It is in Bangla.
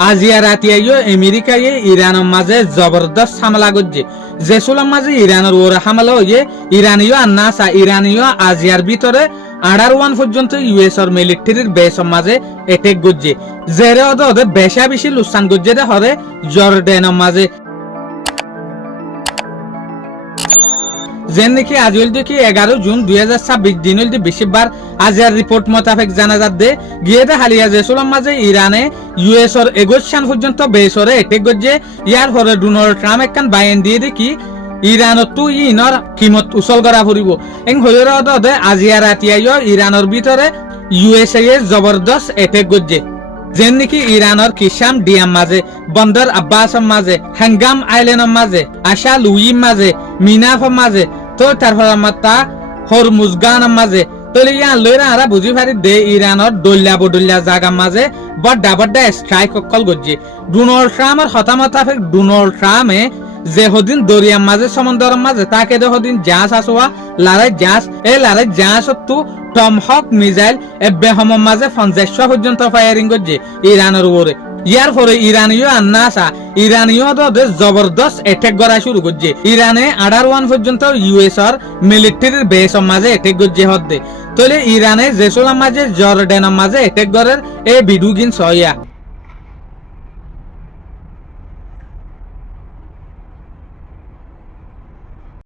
আজিয়া রাতিয়াইও আমেরিকায় ইরানের মাঝে জবরদস্ত হামলা করছে। যেসুলার মাঝে ইরানের ওরা হামলা হয়ে ইরানীয় আন্নাসা ইরানীয় আজিয়ার ভিতরে আড়ার ওয়ান পর্যন্ত ইউএসর মিলিটারির বেসর মাঝে এটেক করছে। জেরে ওদের বেশা বেশি লুসান করছে হরে জর্ডানের মাঝে। যেন নাকি আজ হল কি 11 জুন 2026 দিন হল বেশিবার আজিয়ার রিপোর্ট মোতাবেক জানা যাচ্ছে গিয়ে হালিয়া যেসুলার মাঝে ইরানে ইউএসর 21 সাল পর্যন্ত বেসরে এটেক করছে। ইয়ার পরে ডোনাল্ড ট্রাম্প একখান বায়ান দিয়ে দেখি ইরানত তো ইনর কিমত উচল করা ফুরিব এং হইর আজিয়া রাতিয়াইও ইরানের ভিতরে ইউএসএ জবরদস্ত এটেক করছে। যেন নাকি ইরানের কিসাম ডিয়াম মাঝে, বন্দর আব্বাসের মাঝে, হ্যাঙ্গাম আইল্যান্ডের মাঝে, আশা লুইম মাঝে, মিনাফের মাঝে, তো তারপর তা হরমুজগানের মাঝে তলে ইয়ান লইরা আরা বুঝি পারি দে ইরানের দলিয়া বদলিয়া জায়গার মাঝে বড্ডা বড্ডা স্ট্রাইক অকল করছে। ডোনাল্ড ট্রাম্পের হতা মোতাবেক ডোনাল্ড ট্রাম্পে যে হদিন দরিয়ার মাঝে সমুদ্রের মাঝে তাকে দে হদিন জাহাজ আসোয়া লারাই জাহাজ এই লারাই জাহাজ টম হক মিসাইল বেহমের মাঝে 50 পর্যন্ত ফায়ারিং করছে ইরানের উপরে। ইয়ার পরে ইরানীয় আন্নাসা ইরানীয় জবরদস্ত এটেক করা শুরু করছে। ইরানে আড়ার ওয়ান পর্যন্ত ইউএসর মিলিটারির বেসর মাঝে এটেক করছে হদ্দে। তলে ইরানে জেসুলার মাঝে জর্ডানের মাঝে এটেক করার এই ভিডিও গিন সয়া।